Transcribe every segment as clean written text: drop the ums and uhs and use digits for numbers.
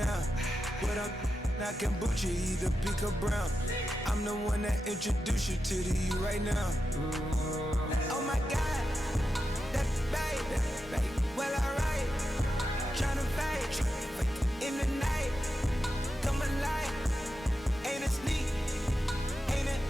now. But I'm not kombucha, either pink or brown. I'm the one that introduced you to the you right now. Oh my God, that babe, well alright. Tryna fight in the night, come alive. Ain't it sneak? Ain't it?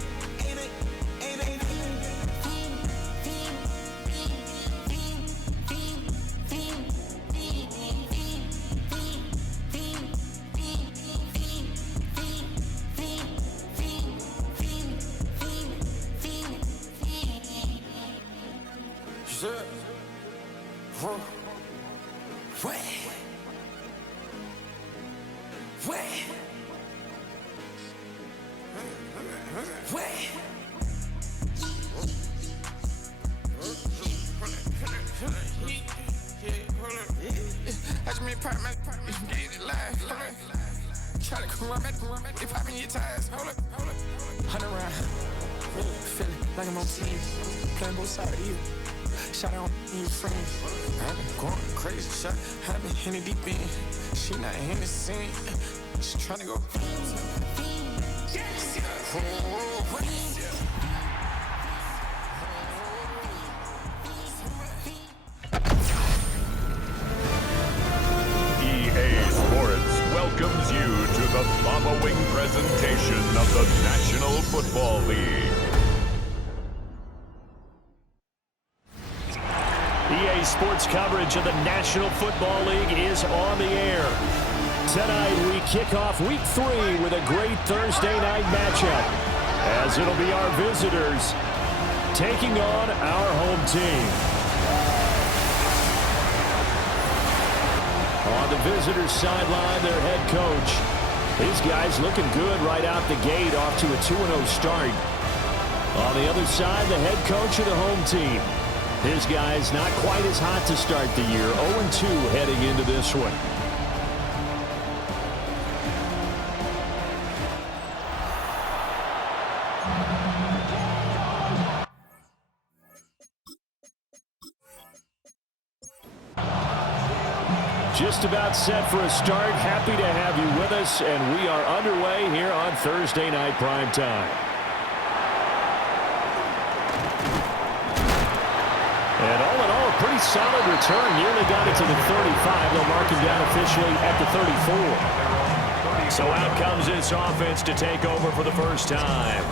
Like I'm on team, playing both sides of you. Shout out to your friends. I've been going crazy, shot. I've been in the deep end. She not in the scene. She tryna go. EA Sports welcomes you to the following presentation of the National Football League. EA Sports coverage of the National Football League is on the air. Tonight we kick off Week 3 with a great Thursday night matchup, as it'll be our visitors taking on our home team. On the visitors' sideline, their head coach. These guys looking good right out the gate, off to a 2-0 start. On the other side, the head coach of the home team. His guys not quite as hot to start the year, 0-2 heading into this one. Just about set for a start. Happy to have you with us, and we are underway here on Thursday Night Primetime. And all in all, a pretty solid return. Nearly got it to the 35. They'll mark him down officially at the 34. So out comes this offense to take over for the first time.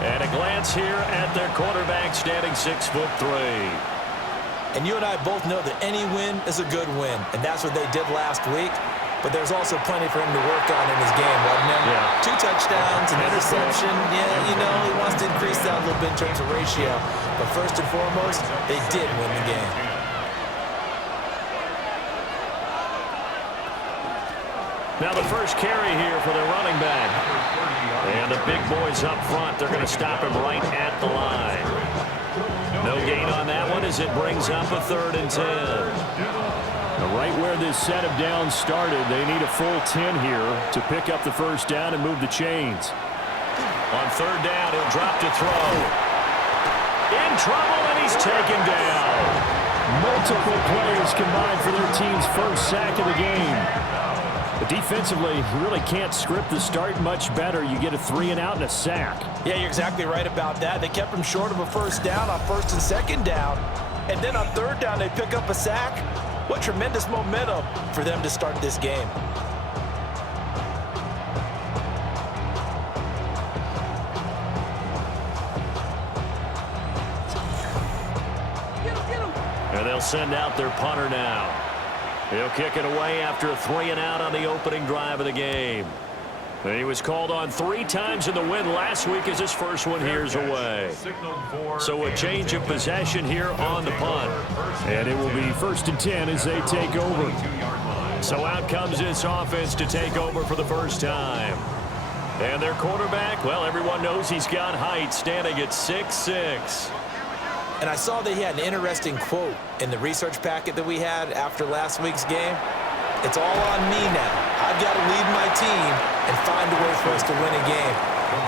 And a glance here at their quarterback, standing 6'3". And you and I both know that any win is a good win, and that's what they did last week. But there's also plenty for him to work on in his game, wasn't there? Yeah. 2 touchdowns, an interception. Yeah, you know, he wants to increase that a little bit in terms of ratio. But first and foremost, they did win the game. Now the first carry here for the running back. And the big boys up front, they're going to stop him right at the line. No gain on that one as it brings up a 3rd and 10. Now right where this set of downs started, they need a full 10 here to pick up the first down and move the chains. On 3rd down, he'll drop to throw. In trouble, and he's taken down. Multiple players combined for their team's first sack of the game. But defensively, you really can't script the start much better. You get a 3-and-out and a sack. Yeah, you're exactly right about that. They kept him short of a first down on 1st and 2nd down. And then on 3rd down, they pick up a sack. What tremendous momentum for them to start this game. And they'll send out their punter now. He'll kick it away after a 3-and-out on the opening drive of the game. He was called on 3 times in the win last week as his first one here's away. So a change of possession here on the punt. And it will be 1st and 10 as they take over. So out comes this offense to take over for the first time. And their quarterback, well, everyone knows he's got height, standing at 6'6". And I saw that he had an interesting quote in the research packet that we had after last week's game. It's all on me now. I've got to lead my team and find a way for us to win a game.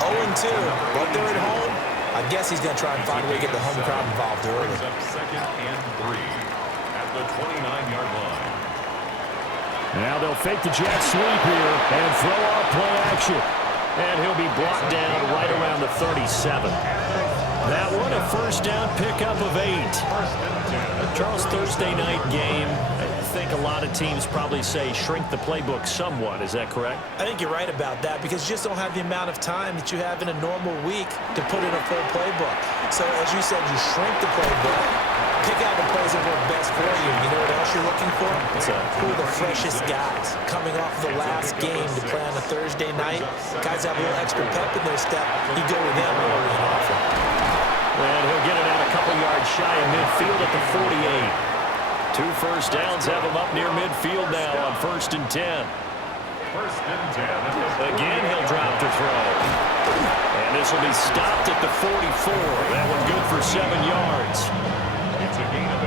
0-2, but they're at home. I guess he's going to try and find a way to get the home crowd involved early. 2nd and 3 at the 29-yard line. Now they'll fake the jet sweep here and throw off play action. And he'll be brought down right around the 37. That one a first down pickup of 8. Charles, Thursday night game, I think a lot of teams probably say shrink the playbook somewhat. Is that correct? I think you're right about that because you just don't have the amount of time that you have in a normal week to put in a full playbook. So as you said, you shrink the playbook, pick out the plays that work best for you. You know what else you're looking for? Who are the freshest guys coming off the last game to play on a Thursday night? Guys have a little extra pep in their step. You go with them early and often. And he'll get it out a couple yards shy of midfield at the 48. 2 first downs have him up near midfield now on 1st and 10. 1st and 10. Again, he'll drop to throw. And this will be stopped at the 44. That one good for 7 yards. It's a gain of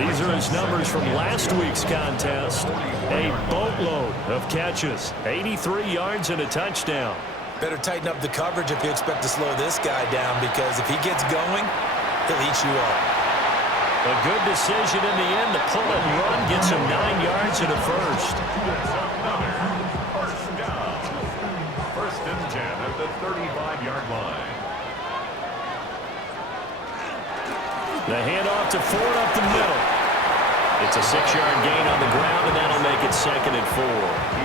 8. These are his numbers from last week's contest. A boatload of catches. 83 yards and a touchdown. Better tighten up the coverage if you expect to slow this guy down because if he gets going, he'll eat you up. A good decision in the end. The pull and run gets him 9 yards and a first. Another first down. 1st and 10 at the 35-yard line. The handoff to Ford up the middle. It's a 6-yard gain on the ground, and that'll make it 2nd and 4.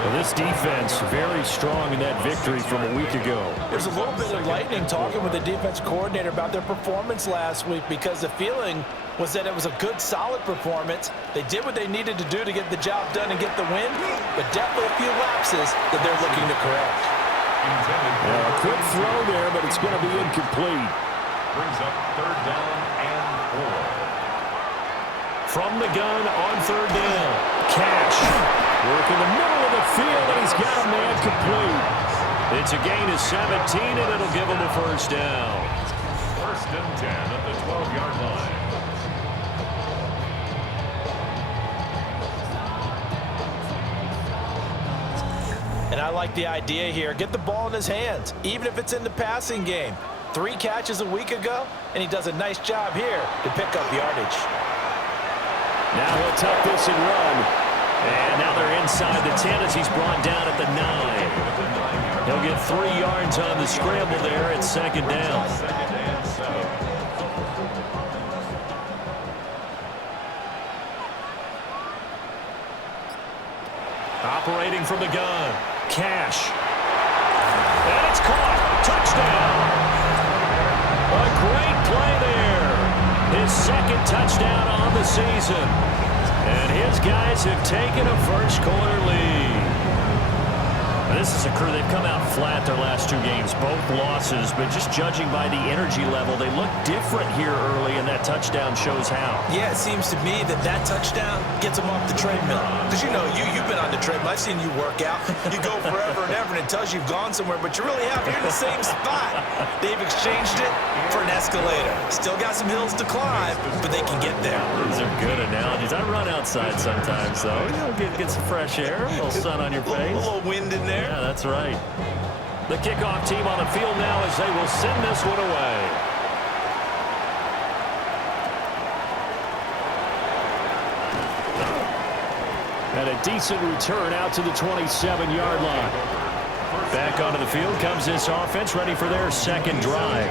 Well, this defense very strong in that victory from a week ago. There's a little bit of lightning talking with the defense coordinator about their performance last week because the feeling was that it was a good, solid performance. They did what they needed to do to get the job done and get the win, but definitely a few lapses that they're looking to correct. A quick throw there, but it's going to be incomplete. Brings up 3rd down and 4. From the gun on 3rd down. Cash. Work in the middle of the field, and he's got a man complete. It's a gain of 17, and it'll give him a first down. 1st and 10 at the 12-yard line. And I like the idea here. Get the ball in his hands, even if it's in the passing game. 3 catches a week ago, and he does a nice job here to pick up yardage. Now he'll tuck this and run. And now they're inside the 10 as he's brought down at the 9. He'll get 3 yards on the scramble there at 2nd down. Operating from the gun. Cash. And it's caught. Touchdown. A great play there. His 2nd touchdown on the season. And his guys have taken a first-quarter lead. This is a crew. They've come out flat their last 2 games, both losses, but just judging by the energy level, they look different here early, and that touchdown shows how. Yeah, it seems to me that touchdown gets them off the treadmill. Because, you know, you've been on the treadmill. I've seen you work out. You go forever and ever, and it tells you you've gone somewhere, but you really have. You're in the same spot. They've exchanged it for an escalator. Still got some hills to climb, but they can get there. These are good analogies. I run outside sometimes, though. You know, get some fresh air, a little sun on your face. A little wind in there. Yeah, that's right. The kickoff team on the field now as they will send this one away. And a decent return out to the 27-yard line. Back onto the field comes this offense, ready for their 2nd drive.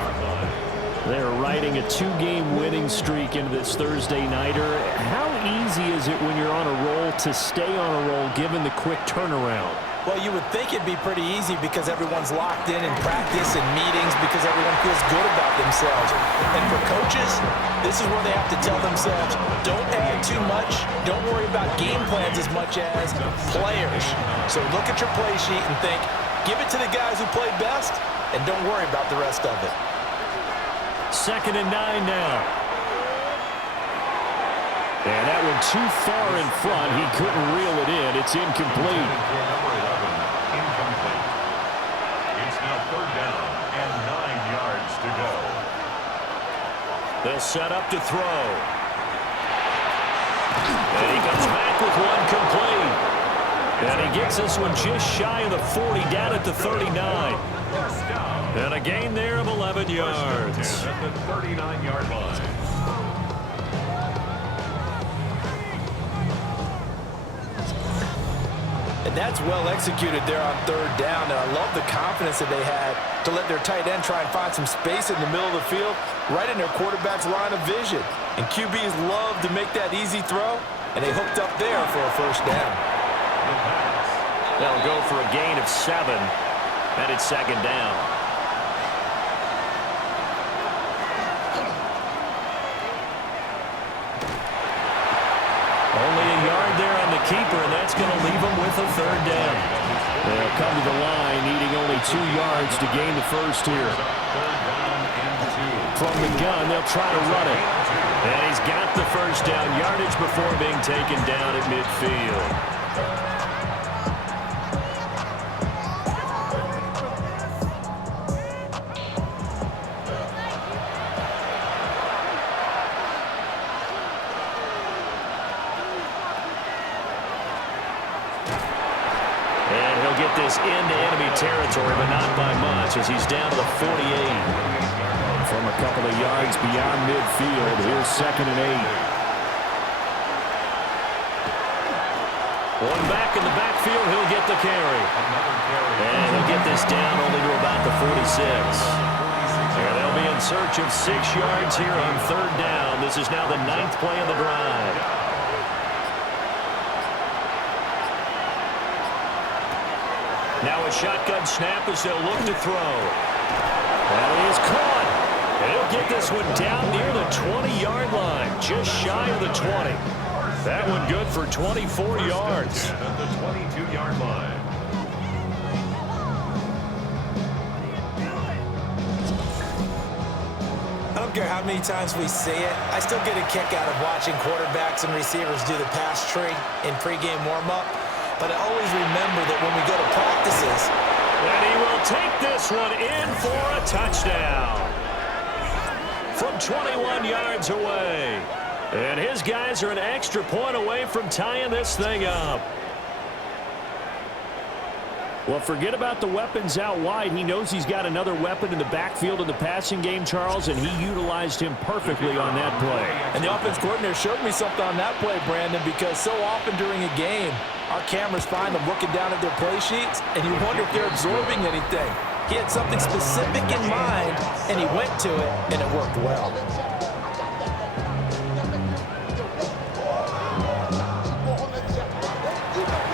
They're riding a 2-game winning streak into this Thursday nighter. How easy is it when you're on a roll to stay on a roll given the quick turnaround? Well, you would think it'd be pretty easy because everyone's locked in practice and meetings because everyone feels good about themselves. And for coaches, this is where they have to tell themselves, don't add too much. Don't worry about game plans as much as players. So look at your play sheet and think, give it to the guys who play best and don't worry about the rest of it. 2nd and 9 now. And that one too far in front. He couldn't reel it in. It's incomplete. Incomplete. It's now 3rd down and 9 yards to go. They'll set up to throw. And he comes back with one complete. And he gets this one just shy of the 40, down at the 39. And a gain there of 11 yards. At the 39-yard line. And that's well executed there on third down. And I love the confidence that they had to let their tight end try and find some space in the middle of the field, right in their quarterback's line of vision. And QBs love to make that easy throw, and they hooked up there for a first down. They'll go for a gain of 7, and it's second down. Only a yard there on the keeper, and that's going to leave them with a third down. They'll come to the line, needing only 2 yards to gain the first here. From the gun, they'll try to run it. And he's got the first down yardage before being taken down at midfield. This into enemy territory, but not by much, as he's down to the 48. From a couple of yards beyond midfield, here's 2nd and 8. One back in the backfield, he'll get the carry. And he'll get this down only to about the 46. And they'll be in search of 6 yards here on third down. This is now the 9th play of the drive. Now a shotgun snap as they'll look to throw. Well, he is caught. And he'll get this one down near the 20-yard line, just shy of the 20. That one good for 24 yards. At the 22-yard line. I don't care how many times we see it, I still get a kick out of watching quarterbacks and receivers do the pass tree in pregame warm-up. But I always remember that when we go to practices. And he will take this one in for a touchdown. From 21 yards away. And his guys are an extra point away from tying this thing up. Well, forget about the weapons out wide. He knows he's got another weapon in the backfield of the passing game, Charles, and he utilized him perfectly on that play. And the offense coordinator showed me something on that play, Brandon, because so often during a game, our cameras find them looking down at their play sheets, and you wonder if they're absorbing anything. He had something specific in mind, and he went to it, and it worked well.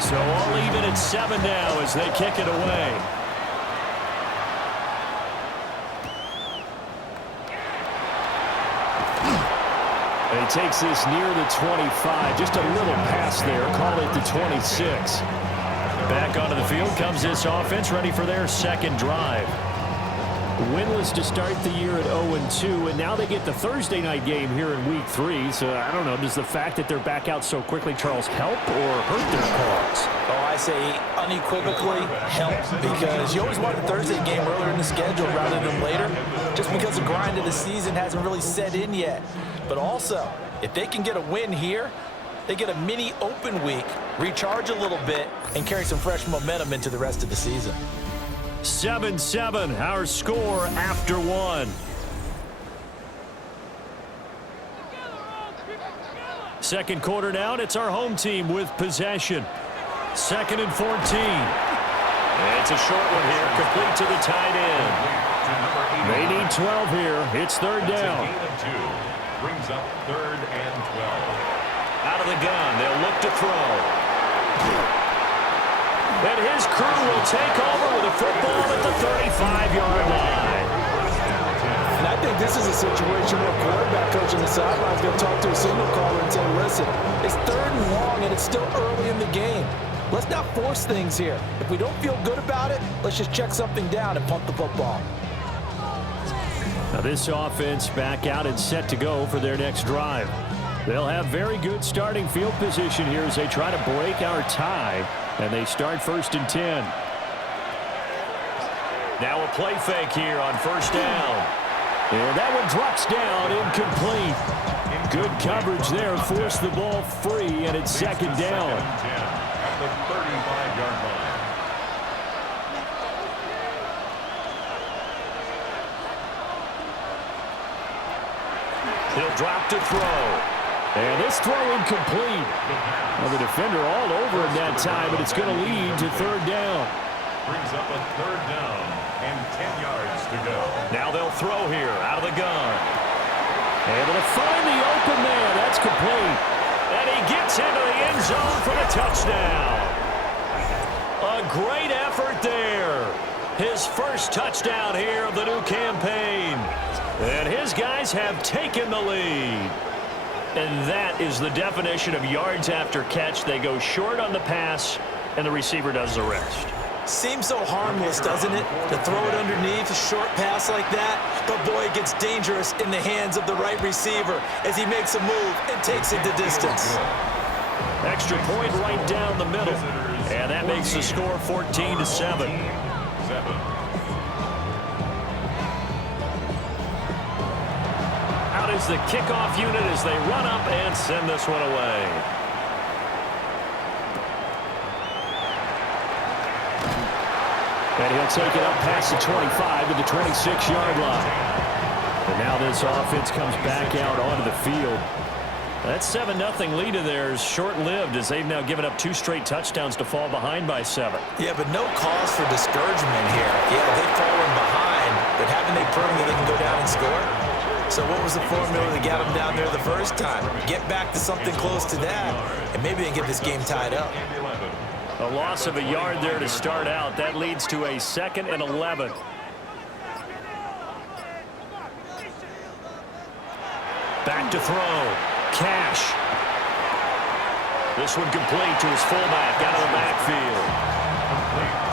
So all even at 7 now as they kick it away. And he takes this near the 25. Just a little pass there. Call it the 26. Back onto the field comes this offense, ready for their second drive. Winless to start the year at 0-2, and now they get the Thursday night game here in Week 3. So, I don't know, does the fact that they're back out so quickly, Charles, help or hurt their cause? Oh, I say unequivocally help, because you always want a Thursday game earlier in the schedule rather than later, just because the grind of the season hasn't really set in yet. But also, if they can get a win here, they get a mini open week, recharge a little bit, and carry some fresh momentum into the rest of the season. 7-7, our score after 1. Second quarter down, it's our home team with possession. 2nd and 14. It's a short one here, complete to the tight end. They need 12 here. It's third down. Brings up 3rd and 12. Out of the gun, they'll look to throw. And his crew will take over with a football at the 35-yard line. And I think this is a situation where a quarterback coach on the sideline is going to talk to a signal caller and say, listen, it's 3rd and long and it's still early in the game. Let's not force things here. If we don't feel good about it, let's just check something down and punt the football. Now this offense back out and set to go for their next drive. They'll have very good starting field position here as they try to break our tie. And they start 1st and 10. Now a play fake here on 1st down. And that one drops down, incomplete. Good coverage there, forced the ball free, and it's 2nd down. At the 35-yard line. He'll drop to throw. And this throw incomplete. Well, the defender all over him that time, but it's going to lead to third down. Brings up a third down and 10 yards to go. Now they'll throw here out of the gun. Able to find the open man. That's complete. And he gets into the end zone for the touchdown. A great effort there. His first touchdown here of the new campaign. And his guys have taken the lead. And that is the definition of yards after catch. They go short on the pass, and the receiver does the rest. Seems so harmless, doesn't it, to throw it underneath a short pass like that? But, boy, it gets dangerous in the hands of the right receiver as he makes a move and takes it the distance. Extra point right down the middle. And that makes the score 14-7. Out is the kickoff unit as they run up and send this one away. And he'll take it up past the 25 to the 26-yard line. And now this offense comes back out onto the field. That 7-0 lead of theirs short-lived as they've now given up 2 straight touchdowns to fall behind by 7. Yeah, but no cause for discouragement here. Yeah, they've fallen behind, but haven't they proven that they can go down and score? So what was the formula that got them down there the first time? Get back to something close to that, and maybe they can get this game tied up. A loss of a yard there to start out. That leads to a 2nd and 11. Back to throw. Cash. This one complete to his fullback out of the backfield.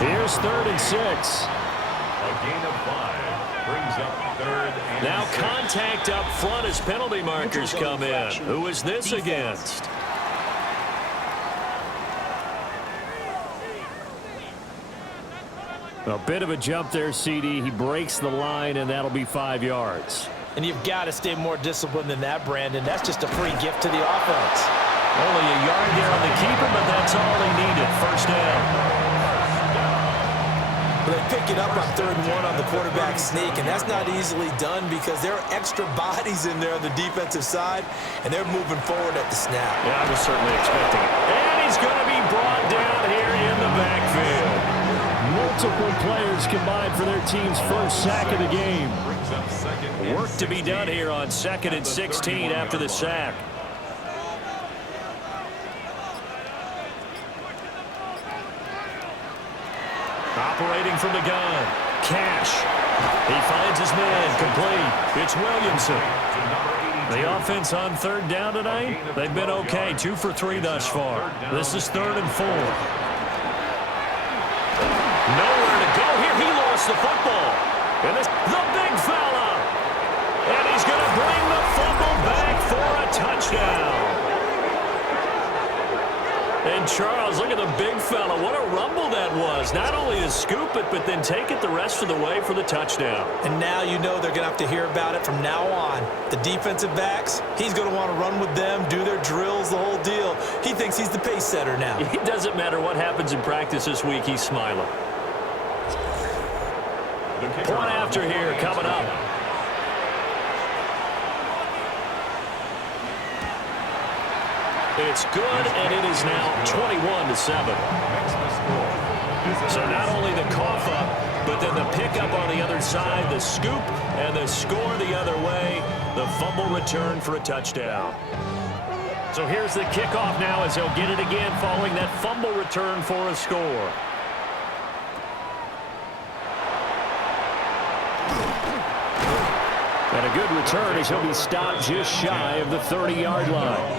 Here's 3rd and 6. A gain of 5 brings up 3rd and now 6. Contact up front as penalty markers come in. Who is this against? A bit of a jump there, CD. He breaks the line, and that'll be 5 yards. And you've got to stay more disciplined than that, Brandon. That's just a free gift to the offense. Only a yard there on the keeper, but that's all he needed. First down. But they pick it up on 3rd and 1 on the quarterback sneak, and that's not easily done because there are extra bodies in there on the defensive side, and they're moving forward at the snap. Yeah, I was certainly expecting it. And he's going to be brought down here in the backfield. Multiple players combined for their team's first sack of the game. Work to be done here on 2nd and 16 after the sack. Operating from the gun. Cash. He finds his man. Complete. It's Williamson. The offense on 3rd down tonight, they've been okay. 2 for 3 thus far. This is 3rd and 4. Nowhere to go here. He lost the football. And this, the big fella. And he's going to bring the fumble back for a touchdown. And Charles, look at the big fella. What a rumble that was. Not only to scoop it, but then take it the rest of the way for the touchdown. And now you know they're going to have to hear about it from now on. The defensive backs, he's going to want to run with them, do their drills, the whole deal. He thinks he's the pace setter now. It doesn't matter what happens in practice this week. He's smiling. Point after here coming up. It's good, and it is now 21-7. So not only the cough up, but then the pickup on the other side, the scoop, and the score the other way, the fumble return for a touchdown. So here's the kickoff now as he'll get it again following that fumble return for a score. And a good return as he'll be stopped just shy of the 30-yard line.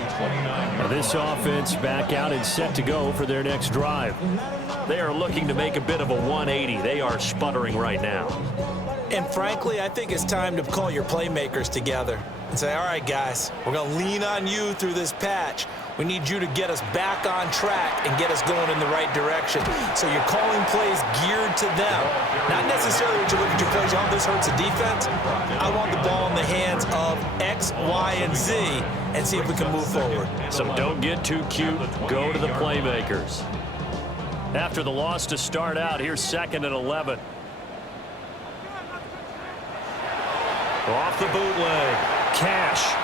Now this offense back out and set to go for their next drive. They are looking to make a bit of a 180. They are sputtering right now. And frankly, I think it's time to call your playmakers together and say, all right, guys, we're going to lean on you through this patch. We need you to get us back on track and get us going in the right direction. So you're calling plays geared to them. Not necessarily what you look at your plays, oh, this hurts the defense. I want the ball in the hands of X, Y, and Z and see if we can move forward. So don't get too cute. Go to the playmakers. After the loss to start out, here's 2nd and 11. Off the bootleg. Cash.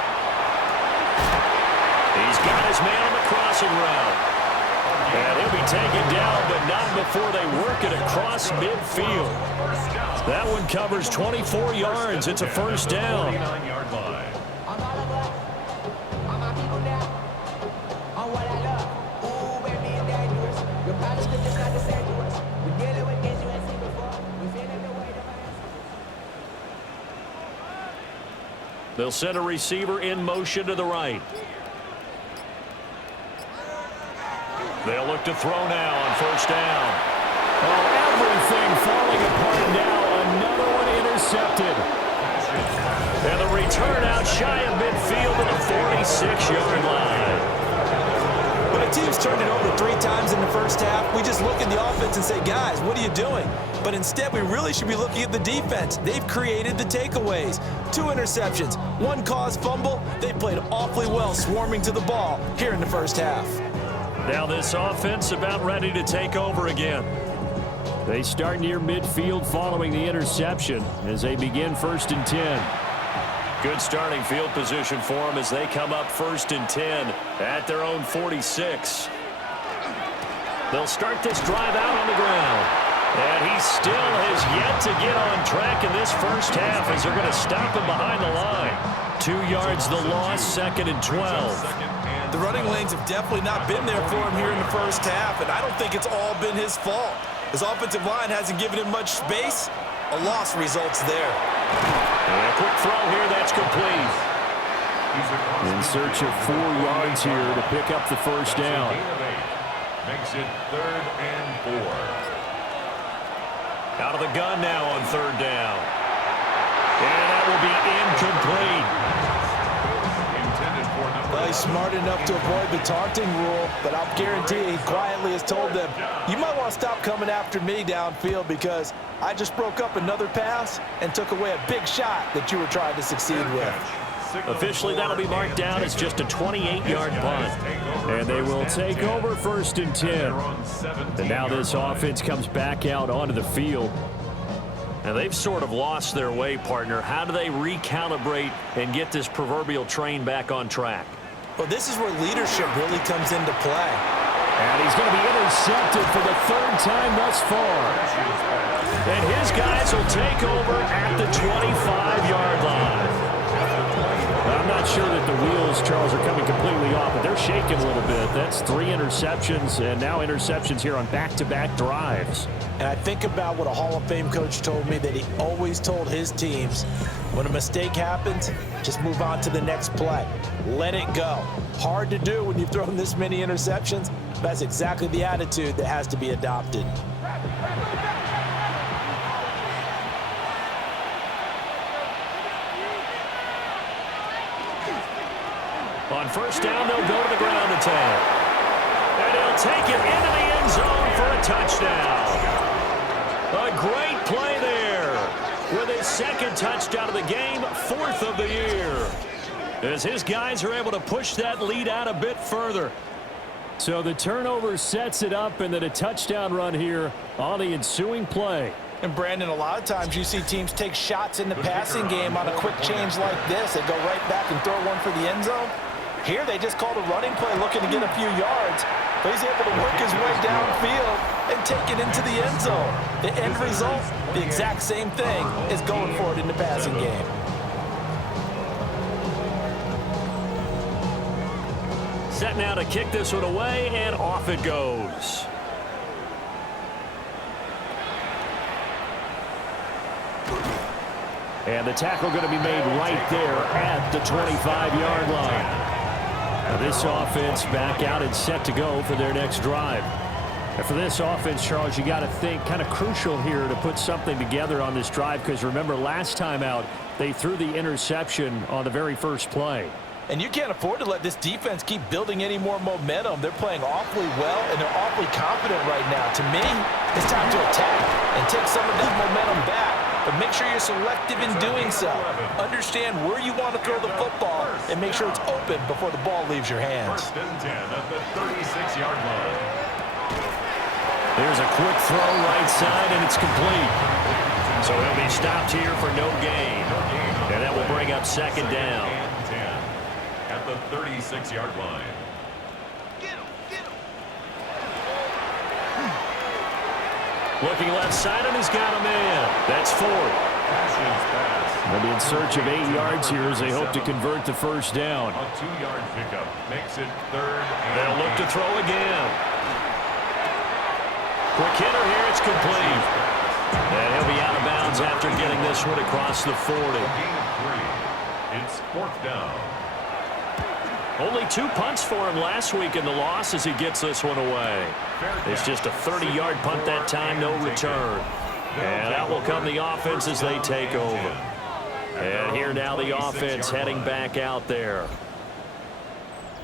He's got his man on the crossing route. And he'll be taken down, but not before they work it across midfield. That one covers 24 yards. It's a first down. They'll send a receiver in motion to the right. They'll look to throw now on first down. Oh, everything falling apart now. Another one intercepted. And the return out shy of midfield to the 46-yard line. When a team's turned it over 3 times in the first half, we just look at the offense and say, guys, what are you doing? But instead, we really should be looking at the defense. They've created the takeaways. 2 interceptions, 1 caused fumble. They played awfully well swarming to the ball here in the first half. Now this offense about ready to take over again. They start near midfield following the interception as they begin 1st and 10. Good starting field position for them as they come up 1st and 10 at their own 46. They'll start this drive out on the ground. And he still has yet to get on track in this first half as they're going to stop him behind the line. 2 yards the loss, 2nd and 12. The running lanes have definitely not been there for him here in the first half, and I don't think it's all been his fault. His offensive line hasn't given him much space. A loss results there. And a quick throw here, that's complete. In search of 4 yards here to pick up the first down. Makes it 3rd and 4. Out of the gun now on 3rd down. And that will be incomplete. Well, he's smart enough to avoid the taunting rule, but I'll guarantee he quietly has told them, you might want to stop coming after me downfield because I just broke up another pass and took away a big shot that you were trying to succeed with. Officially, that'll be marked down as just a 28-yard punt. And they will take over 1st and 10. And now this offense comes back out onto the field. And they've sort of lost their way, partner. How do they recalibrate and get this proverbial train back on track? Well, this is where leadership really comes into play. And he's going to be intercepted for the 3rd time thus far. And his guys will take over at the 25-yard line. I'm not sure that the wheels, Charles, are coming completely off, but they're shaking a little bit. That's 3 interceptions, and now interceptions here on back-to-back drives. And I think about what a Hall of Fame coach told me, that he always told his teams, when a mistake happens, just move on to the next play. Let it go. Hard to do when you've thrown this many interceptions. That's exactly the attitude that has to be adopted. On first down, they'll go to the ground attack. And he'll take it into the end zone for a touchdown. A great play there with his 2nd touchdown of the game, 4th of the year. As his guys are able to push that lead out a bit further. So the turnover sets it up, and then a touchdown run here on the ensuing play. And Brandon, a lot of times you see teams take shots in the passing game on a quick change like this. They go right back and throw one for the end zone. Here they just called a running play looking to get a few yards, but he's able to work his way downfield and take it into the end zone. The end result, the exact same thing, is going for it in the passing game. Set now to kick this one away, and off it goes. And the tackle going to be made right there at the 25-yard line. Now this offense back out and set to go for their next drive. And for this offense, Charles, you got to think kind of crucial here to put something together on this drive, because remember last time out they threw the interception on the very first play. And you can't afford to let this defense keep building any more momentum. They're playing awfully well, and they're awfully confident right now. To me, it's time to attack and take some of that momentum back. But make sure you're selective in doing so. Understand where you want to throw the football and make sure it's open before the ball leaves your hands. 1st and 10 at the 36-yard line. There's a quick throw right side, and it's complete. So he'll be stopped here for no gain. And that will bring up 2nd down. the 36-yard line. Looking left side, and he's got him in. That's 4. They'll be in search of 8 yards here as they hope to convert the first down. A 2-yard pickup makes it 3rd. They'll look to throw again. Quick hitter here. It's complete. And he'll be out of bounds after getting this one across the 40. Gain of 3. It's 4th down. Only 2 punts for him last week in the loss as he gets this one away. It's just a 30-yard punt that time, no return. And out will come the offense as they take over. And here now the offense heading back out there.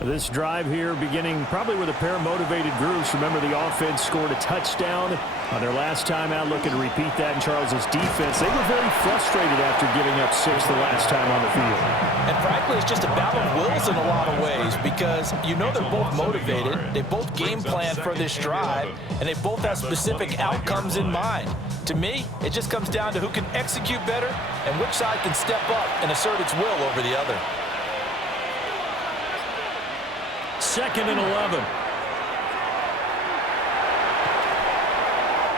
This drive here beginning probably with a pair of motivated groups. Remember, the offense scored a touchdown on their last time out, looking to repeat that in Charles's defense. They were very frustrated after giving up 6 the last time on the field. And frankly, it's just a battle of wills in a lot of ways because you know they're both motivated, they both game plan for this drive, and they both have specific outcomes in mind. To me, it just comes down to who can execute better and which side can step up and assert its will over the other. 2nd and 11.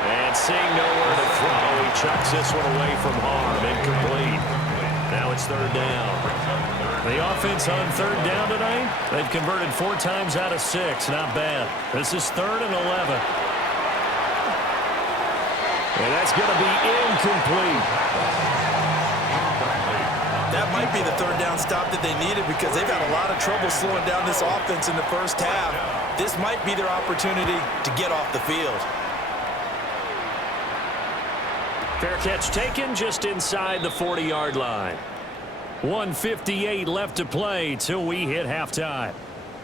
And seeing nowhere to throw, he chucks this one away from harm. Incomplete. Now it's 3rd down. The offense on 3rd down tonight, they've converted 4 times out of 6. Not bad. This is 3rd and 11. And that's going to be incomplete. That might be the 3rd down stop that they needed because they've had a lot of trouble slowing down this offense in the first half. This might be their opportunity to get off the field. Fair catch taken just inside the 40-yard line. 1:58 left to play till we hit halftime.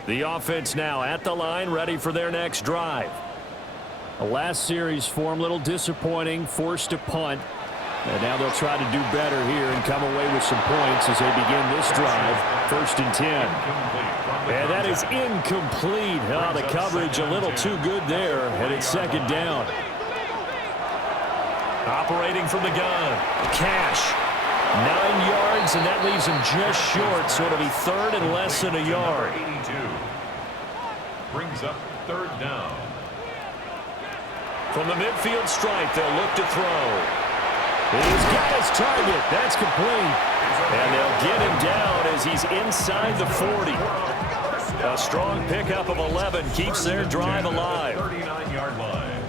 The offense now at the line, ready for their next drive. The last series form, a little disappointing, forced to punt. And now they'll try to do better here and come away with some points as they begin this drive. 1st and 10. And that is incomplete. Oh, the coverage a little too good there, and it's 2nd down. Operating from the gun, Cash. 9 yards, and that leaves him just short, so it'll be 3rd and less than a yard. 82 brings up 3rd down. From the midfield stripe, they'll look to throw. He's got his target. That's complete. And they'll get him down as he's inside the 40. A strong pickup of 11 keeps their drive alive. 39-yard line.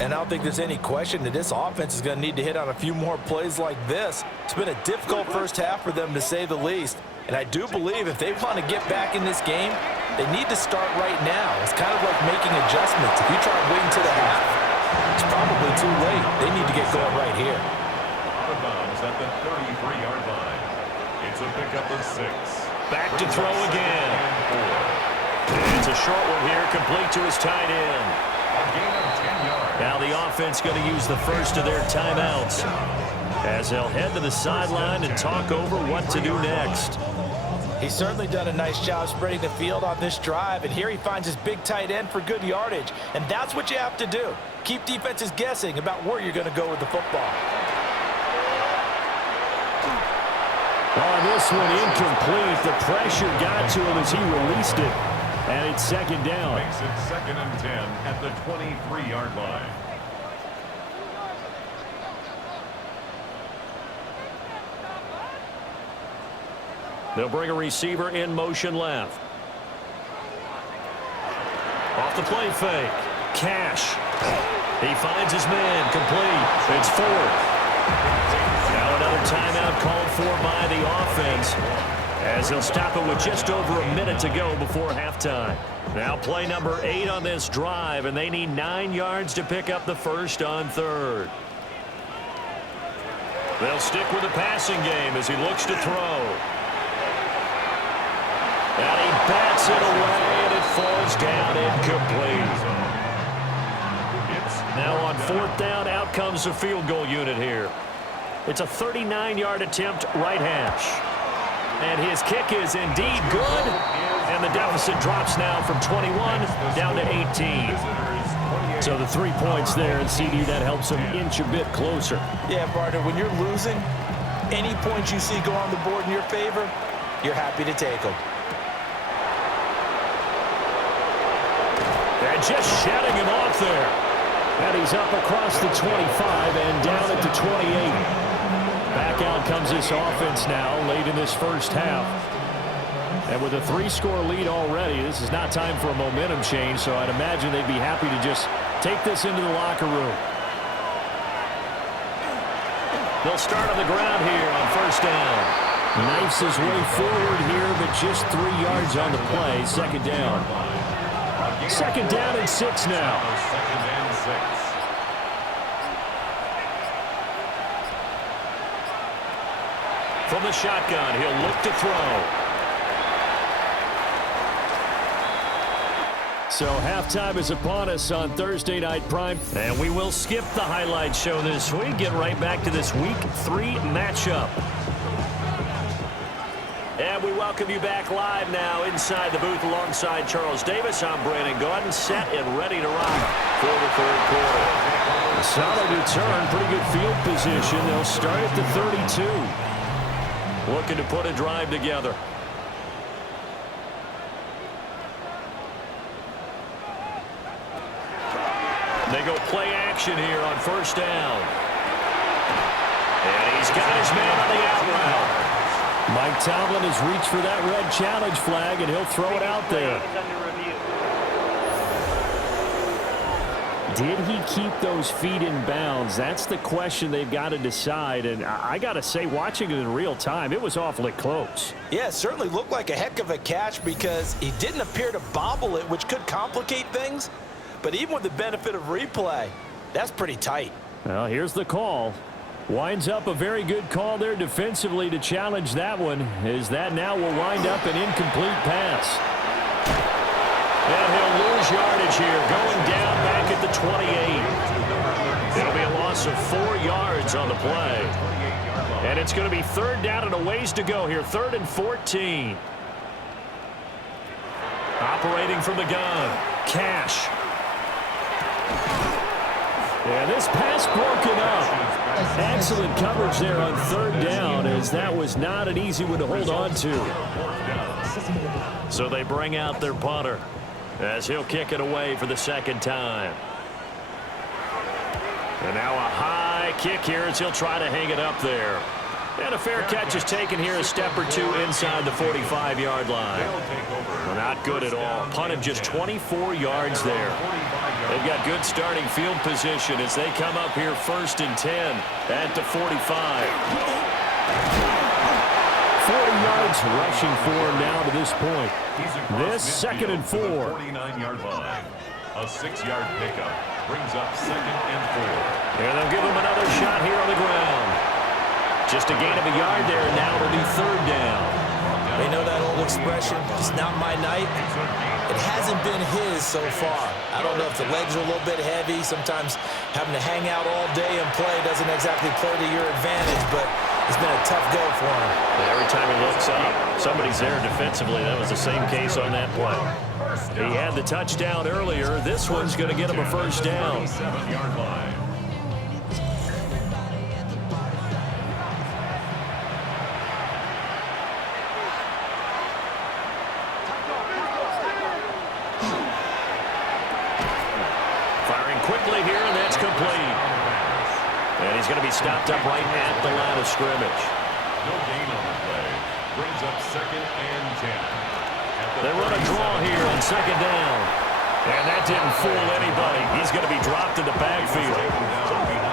And I don't think there's any question that this offense is going to need to hit on a few more plays like this. It's been a difficult first half for them, to say the least. And I do believe if they want to get back in this game, they need to start right now. It's kind of like making adjustments. If you try waiting to the half, it's probably too late. They need to get going right here. Out of bounds at the 33-yard line. It's a pickup of 6. Back to throw again. It's a short one here, complete to his tight end. A gain of 10 yards. Now the offense going to use the first of their timeouts as they'll head to the sideline and talk over what to do next. He's certainly done a nice job spreading the field on this drive, and here he finds his big tight end for good yardage, and that's what you have to do. Keep defenses guessing about where you're going to go with the football. On this one, incomplete. The pressure got to him as he released it, and it's 2nd down. Makes it 2nd and 10 at the 23-yard line. They'll bring a receiver in motion left. Off the play fake. Cash. He finds his man. Complete. It's 4th. Now another timeout called for by the offense as they'll stop it with just over a minute to go before halftime. Now play number 8 on this drive, and they need 9 yards to pick up the first on 3rd. They'll stick with the passing game as he looks to throw. And he bats it away, and it falls down incomplete. Now on 4th down, out comes the field goal unit here. It's a 39-yard attempt, right hash. And his kick is indeed good. And the deficit drops now from 21 down to 18. So the 3 points there, and CD, that helps them inch a bit closer. Yeah, partner, when you're losing, any points you see go on the board in your favor, you're happy to take them. And just shutting him off there. And he's up across the 25 and down at the 28. Back out comes this offense now late in this first half. And with a 3-score lead already, this is not time for a momentum change, so I'd imagine they'd be happy to just take this into the locker room. They'll start on the ground here on first down. Knifes his way forward here, but just 3 yards on the play. Second down. Second down and 6 now. Second and 6. From the shotgun, he'll look to throw. So halftime is upon us on Thursday Night Prime. And we will skip the highlight show this week. Get right back to this Week 3 matchup. And we welcome you back live now inside the booth alongside Charles Davis. I'm Brandon Gaudin, set and ready to rock for the third quarter. A solid return, pretty good field position. They'll start at the 32. Looking to put a drive together. They go play action here on first down. And he's got his man on the out route. Mike Tomlin has reached for that red challenge flag, and he'll throw it out there. Did he keep those feet in bounds? That's the question they've got to decide. And I got to say, watching it in real time, it was awfully close. Yeah, it certainly looked like a heck of a catch because he didn't appear to bobble it, which could complicate things. But even with the benefit of replay, that's pretty tight. Well, here's the call. Winds up a very good call there defensively to challenge that one, as that now will wind up an incomplete pass. And he'll lose yardage here, going down back at the 28. It'll be a loss of 4 yards on the play. And it's going to be third down and a ways to go here, 3rd and 14. Operating from the gun, Cash. And this pass broken up. Excellent coverage there on 3rd down, as that was not an easy one to hold on to. So they bring out their punter as he'll kick it away for the second time. And now a high kick here as he'll try to hang it up there. And a fair catch is taken here, a step or two inside the 45-yard line. Well, not good at all. Punted just 24 yards there. They've got good starting field position as they come up here 1st and 10 at the 45. 40 yards rushing for him now to this point. This 2nd and 4. 49-yard line. A 6-yard pickup brings up 2nd and 4. And they'll give him another shot here on the ground. Just a gain of a yard there, and now it'll be 3rd down. They know that old expression, it's not my night. It hasn't been his so far. I don't know if the legs are a little bit heavy. Sometimes having to hang out all day and play doesn't exactly play to your advantage, but it's been a tough go for him. Every time he looks up, somebody's there defensively. That was the same case on that play. He had the touchdown earlier. This one's going to get him a 1st down. 7-yard line. Quickly here, and that's complete. And he's going to be stopped up right at the line of scrimmage. No gain on the play. Brings up 2nd and 10. They run a draw here on 2nd down. And that didn't fool anybody. He's going to be dropped in the backfield.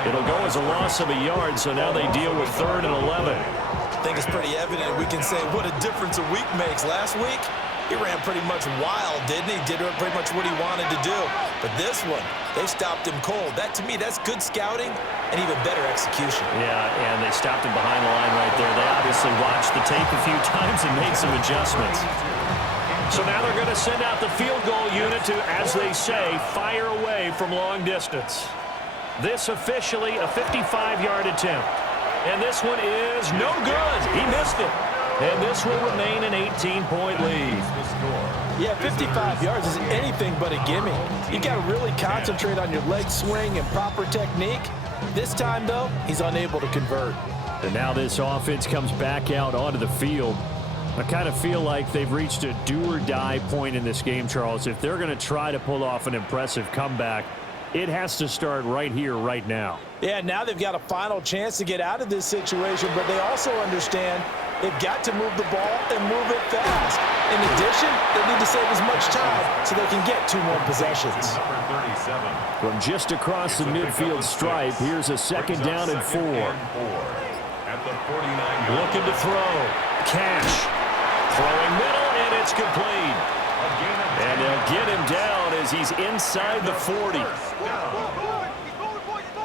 It'll go as a loss of a yard, so now they deal with 3rd and 11. I think it's pretty evident we can say what a difference a week makes. Last week, he ran pretty much wild, didn't he? Did pretty much what he wanted to do. But this one, they stopped him cold. That, to me, that's good scouting and even better execution. Yeah, and they stopped him behind the line right there. They obviously watched the tape a few times and made some adjustments. So now they're going to send out the field goal unit to, as they say, fire away from long distance. This officially a 55-yard attempt. And this one is no good. He missed it. And this will remain an 18-point lead. Yeah, 55 yards is anything but a gimme. You got to really concentrate on your leg swing and proper technique. This time, though, he's unable to convert. And now this offense comes back out onto the field. I kind of feel like they've reached a do-or-die point in this game, Charles. If they're going to try to pull off an impressive comeback, it has to start right here, right now. Yeah, now they've got a final chance to get out of this situation, but they also understand they've got to move the ball and move it fast. In addition, they need to save as much time so they can get 2 more possessions. From just across the midfield stripe, here's a 2nd down and 4. Looking to throw. Cash. Throwing middle, and it's complete. And they'll get him down as he's inside the 40.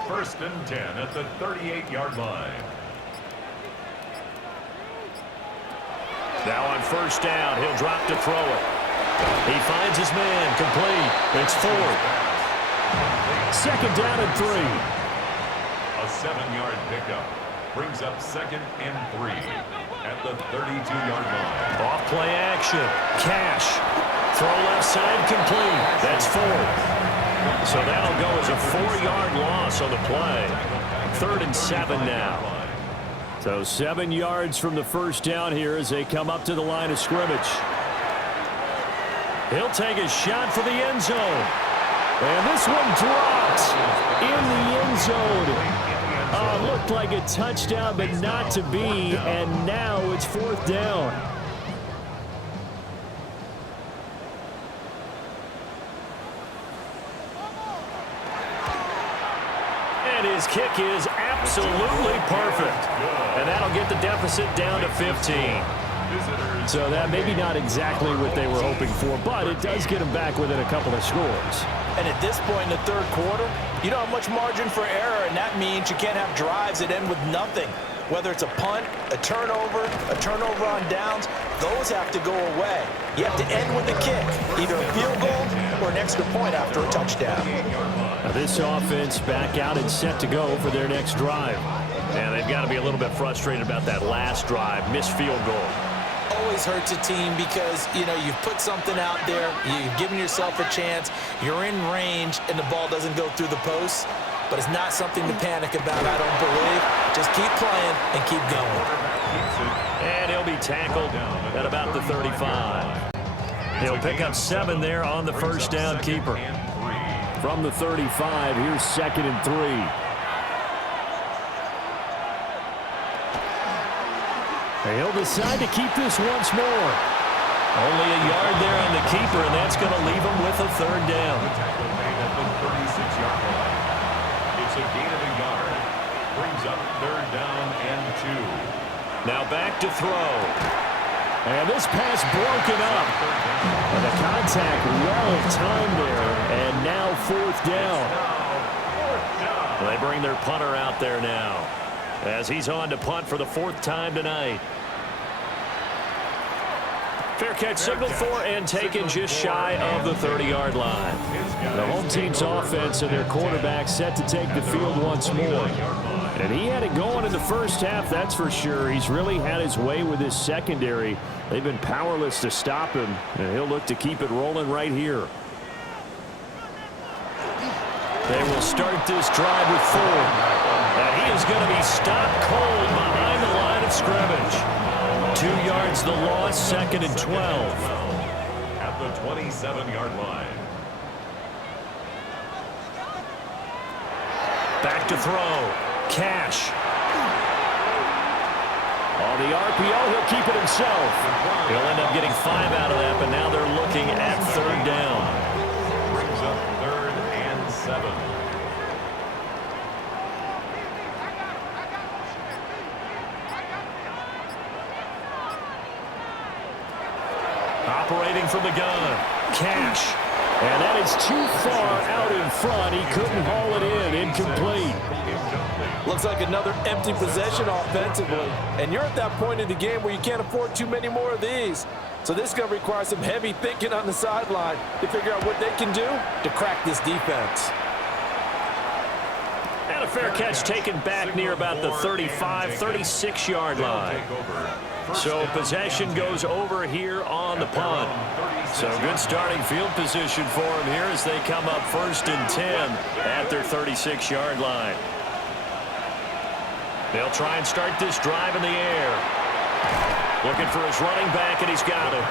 1st and 10 at the 38-yard line. Now on 1st down, he'll drop to throw it. He finds his man, complete. It's 4th. 2nd down and 3. A 7-yard pickup brings up 2nd and 3 at the 32-yard line. Off play action. Cash. Throw left side, complete. That's 4th. So that'll go as a 4-yard loss on the play. 3rd and 7 now. So 7 yards from the 1st down here as they come up to the line of scrimmage. He'll take a shot for the end zone. And this one drops in the end zone. Looked like a touchdown, but not to be. And now it's 4th down. And his kick is absolutely perfect. And that'll get the deficit down to 15. So that maybe not exactly what they were hoping for, but it does get them back within a couple of scores. And at this point in the 3rd quarter, you don't have much margin for error, and that means you can't have drives that end with nothing. Whether it's a punt, a turnover on downs, those have to go away. You have to end with a kick, either a field goal or an extra point after a touchdown. Now this offense back out and set to go for their next drive. And they've got to be a little bit frustrated about that last drive, missed field goal. Always hurts a team because, you know, you've put something out there, you've given yourself a chance, you're in range, and the ball doesn't go through the posts. But it's not something to panic about, I don't believe. Just keep playing and keep going. And he'll be tackled at about the 35. He'll pick up 7 there on the 1st down keeper. From the 35, here's 2nd and 3. He'll decide to keep this once more. Only a yard there on the keeper, and that's going to leave him with a 3rd down. It's a gain of a yard. Brings up 3rd down and 2. Now back to throw. And this pass broken up. And the contact well timed there. And now 4th down. They bring their punter out there now, as he's on to punt for the 4th time tonight. Fair catch signaled for and taken just shy of the 30-yard line. The home team's offense and their quarterback set to take the field once more. And he had it going in the 1st half, that's for sure. He's really had his way with his secondary. They've been powerless to stop him, and he'll look to keep it rolling right here. They will start this drive with 4. And he is going to be stopped cold behind the line of scrimmage. 2 yards the loss, 2nd and 12. At the 27-yard line. Back to throw. Cash. On the RPO, he'll keep it himself. He'll end up getting 5 out of that, but now they're looking at 3rd down. Brings up 3rd and 7. Operating from the gun. Cash. And that is too far out in front. He couldn't haul it in. Incomplete. Looks like another empty possession offensively. And you're at that point in the game where you can't afford too many more of these. So this is going to require some heavy thinking on the sideline to figure out what they can do to crack this defense. And a fair catch taken back near about the 35, 36-yard line. So possession goes over here on the punt. So good starting field position for them here as they come up 1st and 10 at their 36-yard line. They'll try and start this drive in the air. Looking for his running back, and he's got it.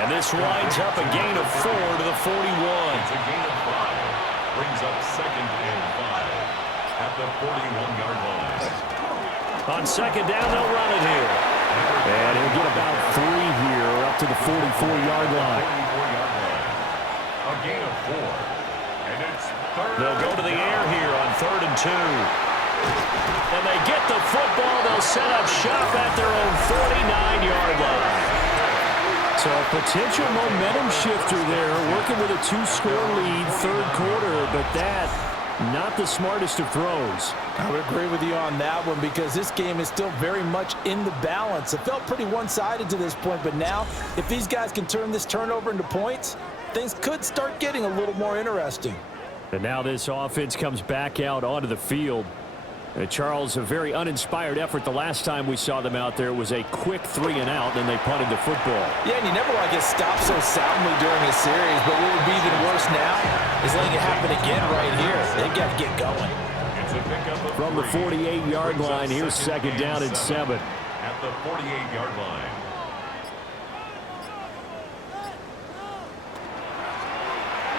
And this winds up a gain of 4 to the 41. It's a gain of 5. Brings up 2nd and 5 at the 41-yard line. On 2nd down, they'll run it here. And he'll get about 3 here up to the 44-yard line. A gain of 4. And it's 3rd. They'll go to the air here on 3rd and 2. And they get the football. They'll set up shop at their own 49-yard line. So a potential momentum shifter there, working with a 2-score lead, 3rd quarter, but that, not the smartest of throws. I would agree with you on that one because this game is still very much in the balance. It felt pretty one-sided to this point, but now if these guys can turn this turnover into points, things could start getting a little more interesting. And now this offense comes back out onto the field. Charles, a very uninspired effort the last time we saw them out there. It was a quick 3-and-out, then they punted the football. Yeah, and you never want to get stopped so soundly during a series, but what would be even worse now is letting it happen again right here. They've got to get going. From the 48-yard line, here's 2nd down and 7. At the 48-yard line.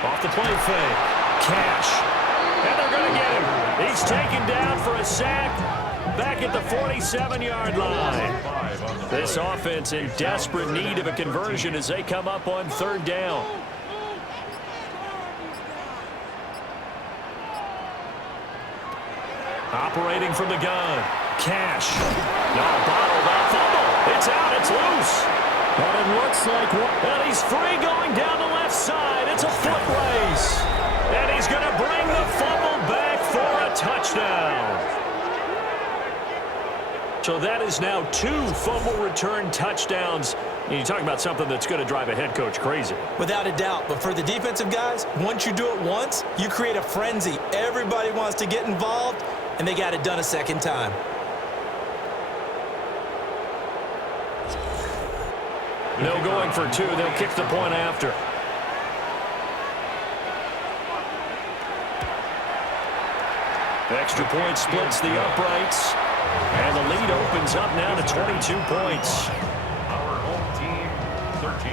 Off the play fake. Cash. And they're going to get him. He's taken down for a sack back at the 47-yard line. This offense in desperate need of a conversion as they come up on 3rd down. Operating from the gun. Cash. No, bottled up. Fumble. It's out. It's loose. But it looks like... And he's free going down the left side. It's a foot race. And he's going to bring the fumble back for a touchdown. So that is now 2 fumble return touchdowns. And you talk about something that's going to drive a head coach crazy. Without a doubt. But for the defensive guys, once you do it once, you create a frenzy. Everybody wants to get involved, and they got it done a second time. No going for 2. They'll kick the point after. The extra point splits the uprights. And the lead opens up now to 22 points. Our home team, 13.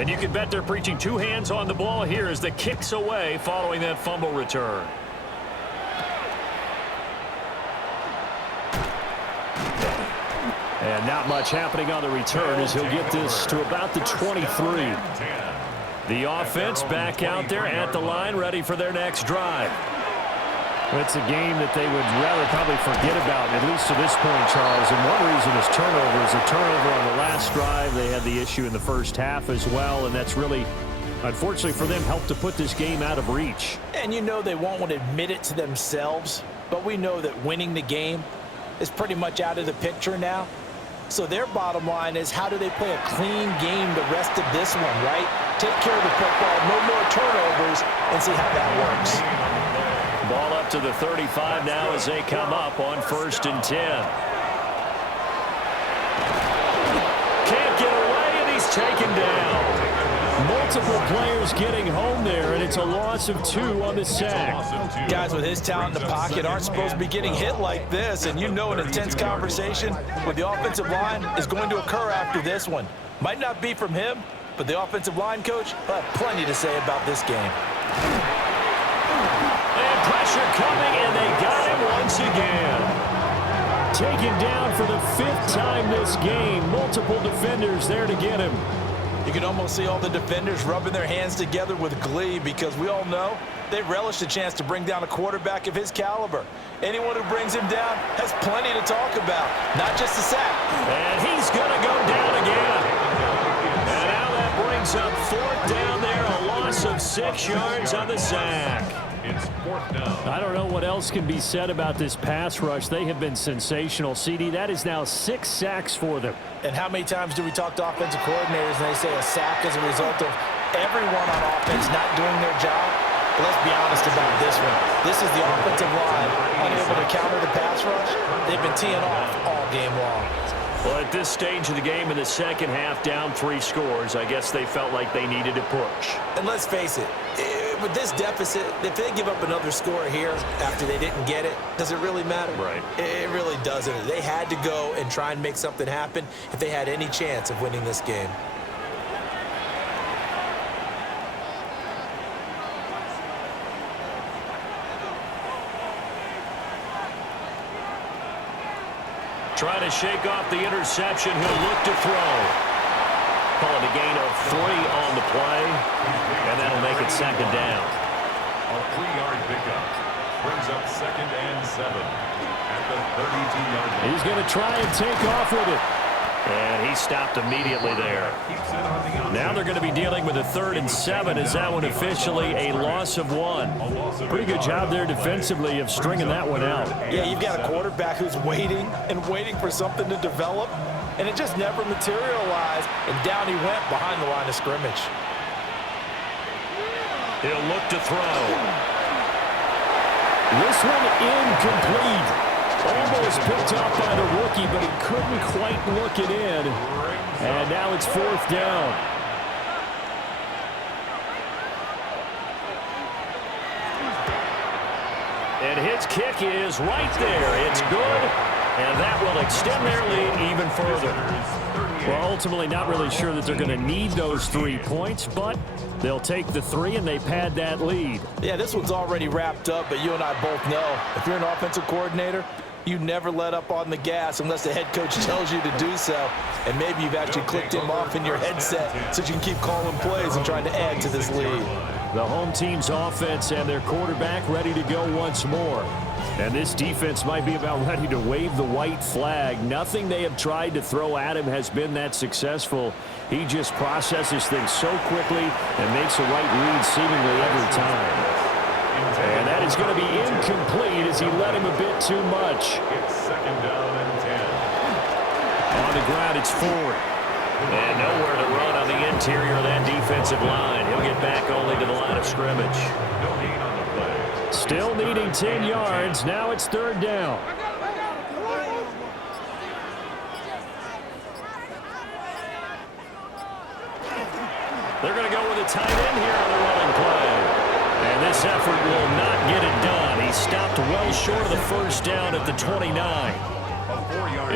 And you can bet they're preaching 2 hands on the ball here as the kick's away following that fumble return. And not much happening on the return as he'll get this to about the 23. The offense back out there at the line, ready for their next drive. It's a game that they would rather probably forget about, at least to this point, Charles. And one reason is turnovers. A turnover on the last drive. They had the issue in the first half as well, and that's really, unfortunately for them, helped to put this game out of reach. And you know they won't want to admit it to themselves, but we know that winning the game is pretty much out of the picture now. So their bottom line is, how do they play a clean game the rest of this one, right? Take care of the football, no more turnovers, and see how that works. Ball up to the 35 now as they come up on 1st and 10. Can't get away, and he's taken down. Multiple players getting home there, and it's a loss of 2 on the sack. Guys with his talent in the pocket aren't supposed to be getting hit like this, and you know an intense conversation with the offensive line is going to occur after this one. Might not be from him, but the offensive line coach will have plenty to say about this game. And pressure coming, and they got him once again. Taken down for the 5th time this game. Multiple defenders there to get him. You can almost see all the defenders rubbing their hands together with glee because we all know they relish the chance to bring down a quarterback of his caliber. Anyone who brings him down has plenty to talk about, not just a sack. And he's going to go down again. And now that brings up 4th down there, a loss of 6 yards on the sack. It's 4th down. I don't know what else can be said about this pass rush. They have been sensational. CD, that is now 6 sacks for them. And how many times do we talk to offensive coordinators and they say a sack as a result of everyone on offense not doing their job? Let's be honest about this one. This is the offensive line unable to counter the pass rush. They've been teeing off all game long. Well, at this stage of the game in the second half, down 3 scores, I guess they felt like they needed to push. And let's face it, with this deficit, if they give up another score here after they didn't get it, does it really matter? Right. It really doesn't. They had to go and try and make something happen if they had any chance of winning this game. Trying to shake off the interception. He'll look to throw. Calling a gain of 3 on the play, and that'll make it second down. A 3-yard pickup brings up 2nd and 7 at the 32-yard line. He's going to try and take off with it. And he stopped immediately there. Now they're going to be dealing with a 3rd and 7. Is that one officially a loss of 1? Pretty good job there defensively of stringing that one out. Yeah, you've got a quarterback who's waiting and waiting for something to develop, and it just never materialized, and down he went behind the line of scrimmage. He'll look to throw. This one incomplete. Almost picked off by the rookie, but he couldn't quite look it in. And now it's 4th down. And his kick is right there. It's good, and that will extend their lead even further. Well, ultimately not really sure that they're going to need those 3 points, but they'll take the 3 and they pad that lead. Yeah, this one's already wrapped up, but you and I both know if you're an offensive coordinator, you never let up on the gas unless the head coach tells you to do so. And maybe you've actually clicked him off in your headset so you can keep calling plays and trying to add to this lead. The home team's offense and their quarterback ready to go once more. And this defense might be about ready to wave the white flag. Nothing they have tried to throw at him has been that successful. He just processes things so quickly and makes a right read seemingly every time. And that is going to be incomplete as he let him a bit too much. It's 2nd down and 10. On the ground, it's 4. And nowhere to run on the interior of that defensive line. He'll get back only to the line of scrimmage. No gain on the play. Still needing 10 yards. Now it's 3rd down. They're going to go with a tight end here on the running play. And this effort will not get it done. He stopped well short of the 1st down at the 29.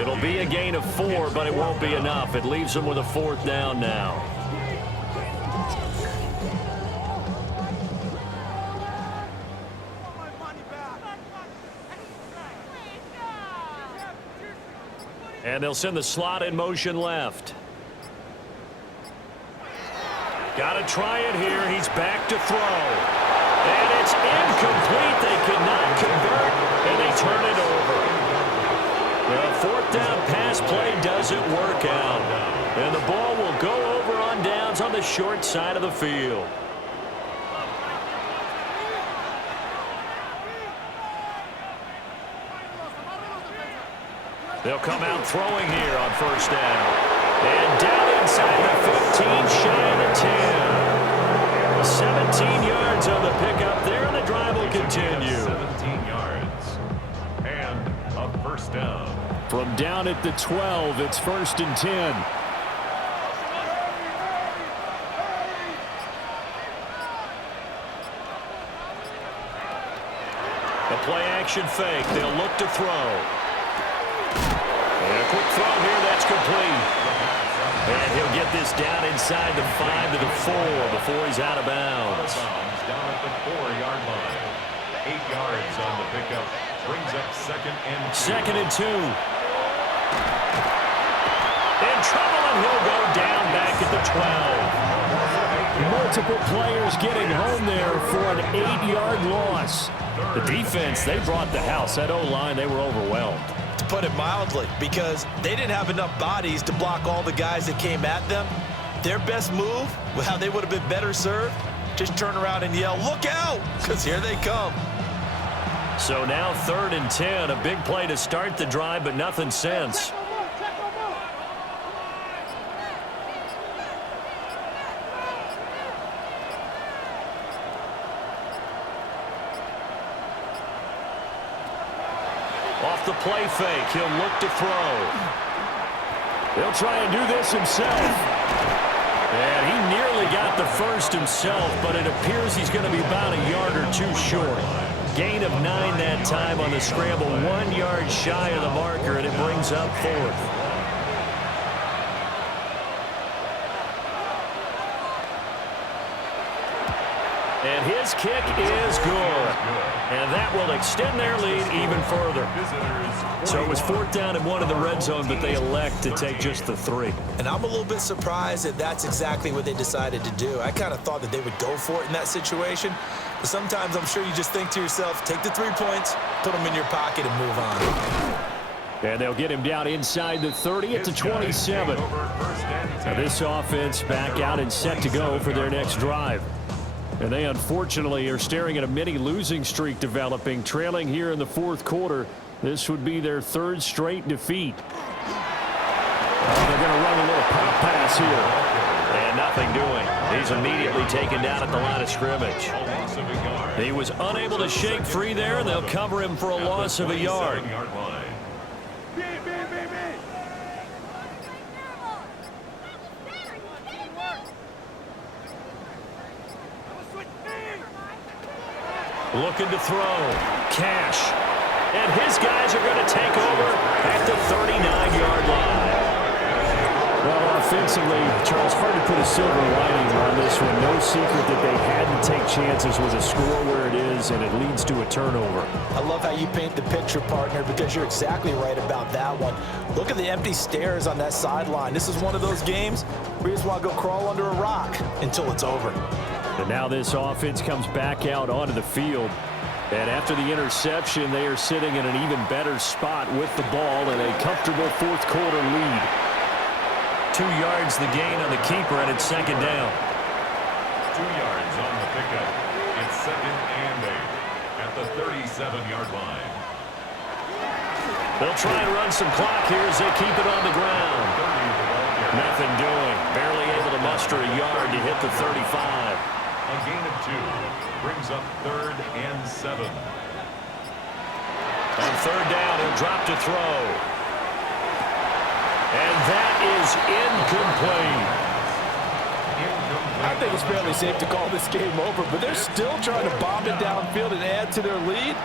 It'll be a gain of 4, but it won't be enough. It leaves them with a 4th down now. And they'll send the slot in motion left. Got to try it here. He's back to throw. And it's incomplete. They cannot convert, and they turn it over. The 4th down pass play doesn't work out. And the ball will go over on downs on the short side of the field. They'll come out throwing here on 1st down. And down inside the 15, shy of the 10. 17 yards on the pickup there, and the drive will continue. 17 yards. And a 1st down. From down at the 12, it's 1st and 10. A play-action fake. They'll look to throw. And a quick throw here. That's complete. And he'll get this down inside the 5 to the 4 before he's out of bounds. Down at the 4-yard line. 8 yards on the pickup. Brings up 2nd and 2. 2nd and 2. In trouble, and he'll go down back at the 12. Multiple players getting home there for an 8-yard loss. The defense, they brought the house. That O-line, they were overwhelmed. To put it mildly, because they didn't have enough bodies to block all the guys that came at them. Their best move, how they would have been better served, just turn around and yell, "Look out!" because here they come. So now 3rd and 10, a big play to start the drive, but nothing since. Off the play fake, he'll look to throw. He'll try and do this himself. And he nearly got the first himself, but it appears he's going to be about a yard or two short. Gain of 9 that time on the scramble, 1 yard shy of the marker, and it brings up 4th. And his kick is good. And that will extend their lead even further. So it was 4th down and 1 in the red zone, but they elect to take just the 3. And I'm a little bit surprised that that's exactly what they decided to do. I kind of thought that they would go for it in that situation. But sometimes I'm sure you just think to yourself, take the 3 points, put them in your pocket, and move on. And they'll get him down inside the 30 at the 27. Now this offense back out and set to go for their next drive. And they unfortunately are staring at a mini losing streak developing, trailing here in the 4th quarter. This would be their 3rd straight defeat. They're going to run a little pop pass here. And nothing doing. He's immediately taken down at the line of scrimmage. He was unable to shake free there, and they'll cover him for a loss of a yard. Looking to throw. Cash. And his guys are going to take over at the 39-yard line. Well, offensively, Charles, hard to put a silver lining on this one. No secret that they had to take chances with a score where it is, and it leads to a turnover. I love how you paint the picture, partner, because you're exactly right about that one. Look at the empty stairs on that sideline. This is one of those games where you just want to go crawl under a rock until it's over. And now this offense comes back out onto the field. And after the interception, they are sitting in an even better spot with the ball and a comfortable 4th quarter lead. 2 yards the gain on the keeper, and it's 2nd down. 2 yards on the pickup. It's 2nd and 8 at the 37-yard line. They'll try and run some clock here as they keep it on the ground. Nothing doing. Barely able to muster a yard to hit the 35. A gain of 2 brings up 3rd and 7. On 3rd down, he'll drop to throw. And that is incomplete. I think it's fairly safe to call this game over, but they're still trying to bomb it downfield and add to their lead.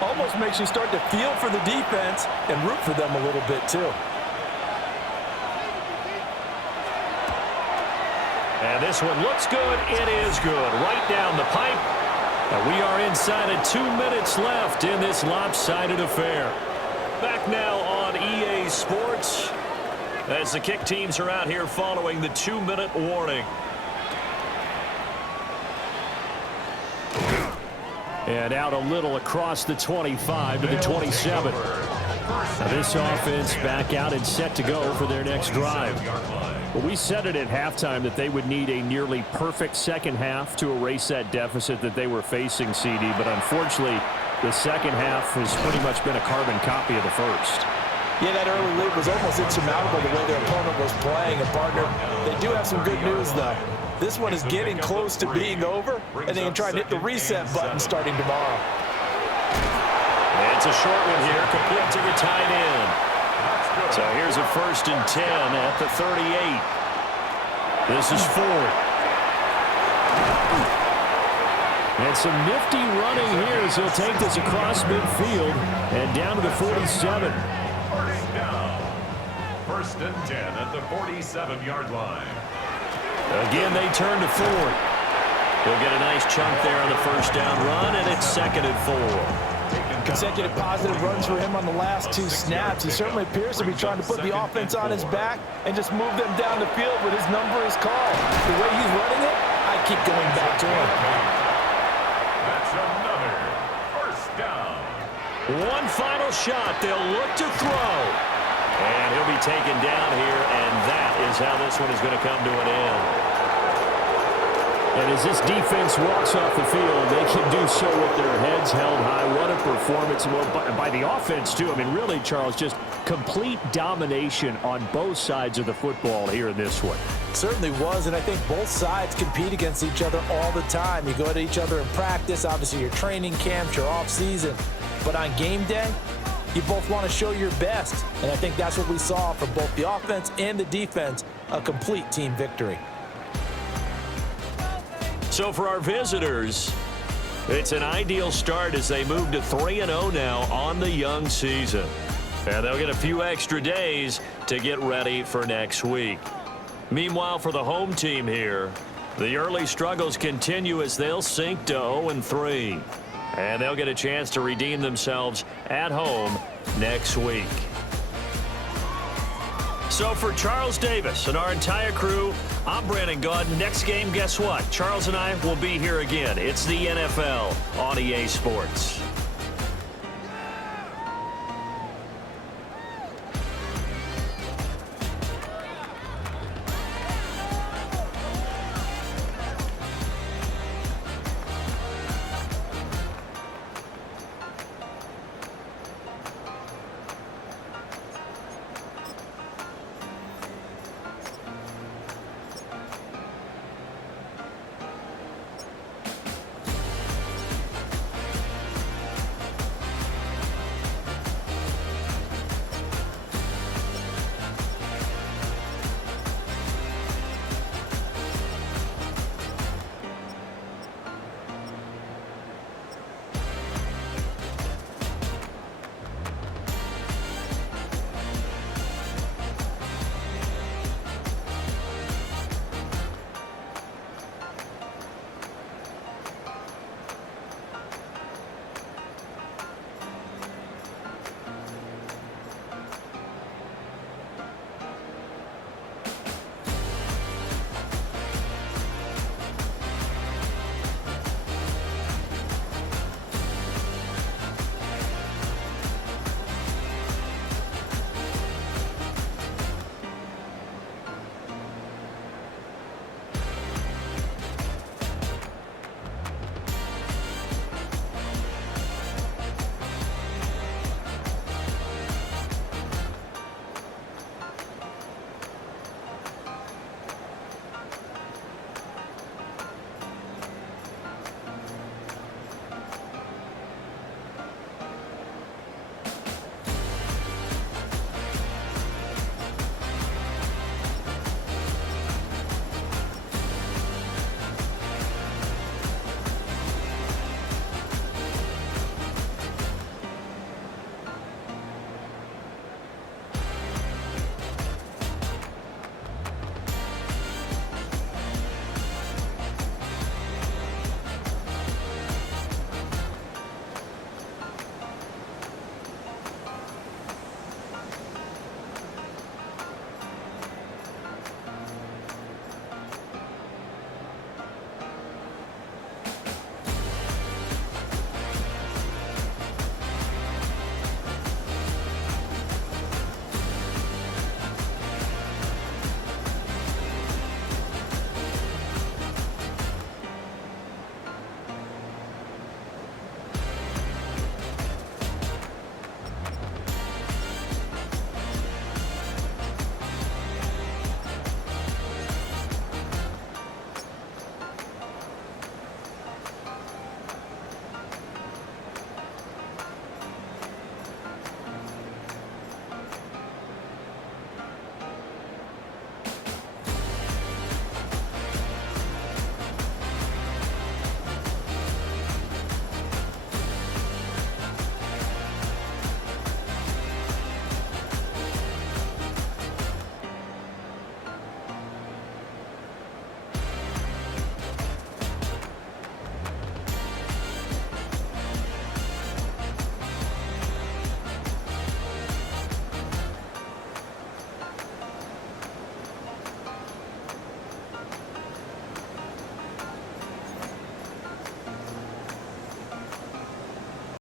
Almost makes you start to feel for the defense and root for them a little bit too. And this one looks good. It is good. Right down the pipe. And we are inside of 2 minutes left in this lopsided affair. Back now on EA Sports as the kick teams are out here following the 2-minute warning. And out a little across the 25 to the 27. Now this offense back out and set to go for their next drive. Well, we said it at halftime that they would need a nearly perfect second half to erase that deficit that they were facing, CD. But unfortunately, the second half has pretty much been a carbon copy of the first. Yeah, that early lead was almost insurmountable the way their opponent was playing. And, partner, they do have some good news, though. This one is getting close to being over, and they can try and hit the reset button starting tomorrow. And it's a short one here, complete to the tight end. So here's a 1st and 10 at the 38. This is 4th. And some nifty running here as he'll take this across midfield and down to the 47. 1st and 10 at the 47-yard line. Again, they turn to 4th. He'll get a nice chunk there on the 1st down run, and it's 2nd and 4. Consecutive positive runs for him on the last 2 snaps. He certainly appears to be trying to put the offense on his back and just move them down the field when his number is called. The way he's running it, I keep going back to him. That's another 1st down. One final shot. They'll look to throw. And he'll be taken down here, and that is how this one is going to come to an end. And as this defense walks off the field, they can do so with their heads held high. What a performance. Well, by the offense, too. I mean, really, Charles, just complete domination on both sides of the football here in this one. Certainly was, and I think both sides compete against each other all the time. You go at each other in practice, obviously your training camps, your off season. But on game day, you both want to show your best. And I think that's what we saw from both the offense and the defense, a complete team victory. So for our visitors, it's an ideal start as they move to 3-0 now on the young season. And they'll get a few extra days to get ready for next week. Meanwhile, for the home team here, the early struggles continue as they'll sink to 0-3. And they'll get a chance to redeem themselves at home next week. So for Charles Davis and our entire crew, I'm Brandon Gaud. Next game, guess what? Charles and I will be here again. It's the NFL on EA Sports.